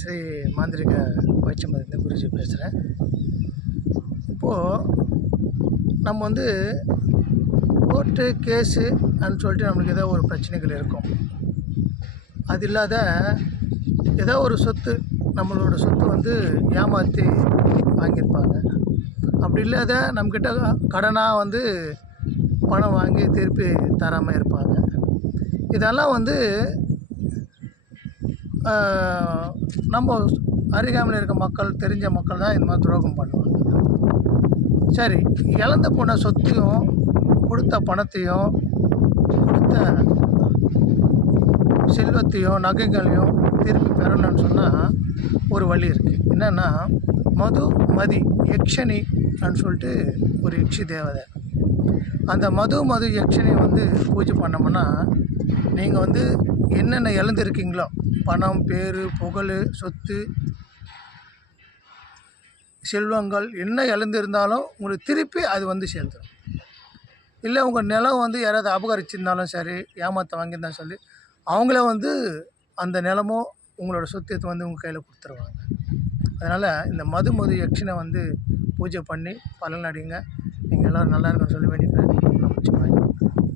ஸ்ரீ மாந்திரிக வைச்சமருந்து குருஜி பேசுகிறேன். இப்போது நம்ம வந்து கோர்ட்டு கேஸு அப்படின்னு சொல்லிட்டு நம்மளுக்கு ஏதோ ஒரு பிரச்சனைகள் இருக்கும். அது இல்லாத ஏதோ ஒரு சொத்து, நம்மளோட சொத்து வந்து ஏமாற்றி வாங்கியிருப்பாங்க. அப்படி இல்லாத நம்மக்கிட்ட கடனாக வந்து பணம் வாங்கி திருப்பி தராமல் இருப்பாங்க. இதெல்லாம் வந்து நம்ம அருகாமையில் இருக்க மக்கள், தெரிஞ்ச மக்கள் தான் இந்த மாதிரி துரோகம் பண்ணுவாங்க. சரி, இழந்து போன சொத்தையும் கொடுத்த பணத்தையும் கொடுத்த செல்வத்தையும் நகைகளையும் திருப்பி பெறணும்னு சொன்னால் ஒரு வழி இருக்குது. என்னென்னா மது யக்ஷினி அப்படின்னு சொல்லிட்டு ஒரு யக்ஷி தேவதை. அந்த மது யக்ஷினி வந்து பூஜை பண்ணோம்னா நீங்கள் வந்து என்னென்ன இழந்திருக்கீங்களோ, பணம், பேர், புகழ், சொத்து, செல்வங்கள் என்ன இழந்திருந்தாலும் உங்களுக்கு திருப்பி அது வந்து சேர்ந்துடும். இல்லை உங்கள் நிலம் வந்து யாராவது அபகரிச்சிருந்தாலும் சரி, ஏமாற்ற வாங்கியிருந்தாலும் சரி, அவங்கள வந்து அந்த நிலமோ உங்களோட சொத்து வந்து உங்கள் கையில் கொடுத்துருவாங்க. அதனால் இந்த மது யக்ஷினை வந்து பூஜை பண்ணி பலன் அடைங்க. நீங்கள் எல்லோரும் நல்லா இருக்குன்னு சொல்லி வேண்டிக்கிறேன். நமச்சிவாய்.